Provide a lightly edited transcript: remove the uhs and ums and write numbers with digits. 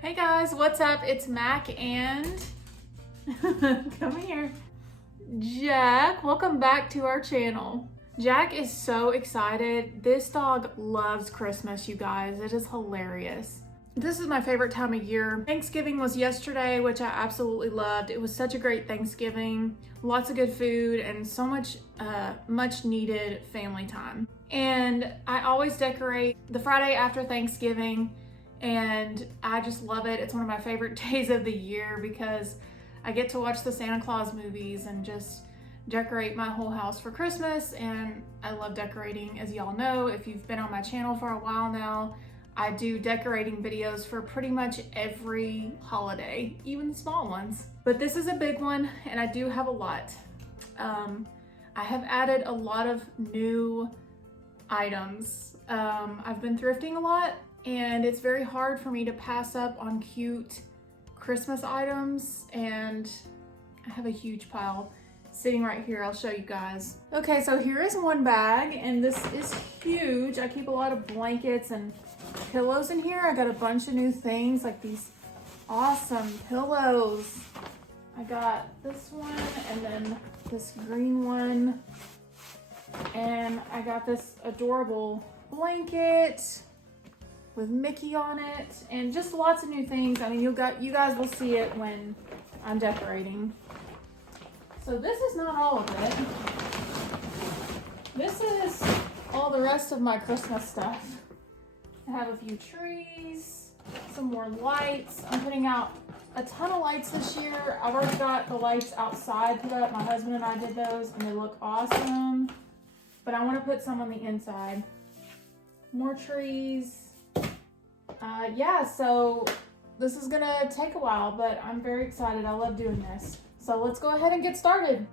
Hey guys, what's up? It's Mac and come here. Jack, welcome back to our channel. Jack is so excited. This dog loves Christmas, you guys. It is hilarious. This is my favorite time of year. Thanksgiving was yesterday, which I absolutely loved. It was such a great Thanksgiving. Lots of good food and so much much needed family time. And I always decorate the Friday after Thanksgiving, and I just love it. It's one of my favorite days of the year because I get to watch the Santa Claus movies and just decorate my whole house for Christmas. And I love decorating, as y'all know. If you've been on my channel for a while now, I do decorating videos for pretty much every holiday, even the small ones. But this is a big one, and I do have a lot. I have added a lot of new items. I've been thrifting a lot, and it's very hard for me to pass up on cute Christmas items, and I have a huge pile sitting right here. I'll show you guys. Okay, so here is one bag, and this is huge. I keep a lot of blankets and pillows in here. I got a bunch of new things, like these awesome pillows. I got this one, and then this green one, and I got this adorable blanket with Mickey on it, and just lots of new things. I mean, you guys will see it when I'm decorating. So this is not all of it. This is all the rest of my Christmas stuff. I have a few trees, some more lights. I'm putting out a ton of lights this year. I've already got the lights outside put up. My husband and I did those, and they look awesome. But I want to put some on the inside. More trees. Yeah, so this is gonna take a while, but I'm very excited. I love doing this. So let's go ahead and get started.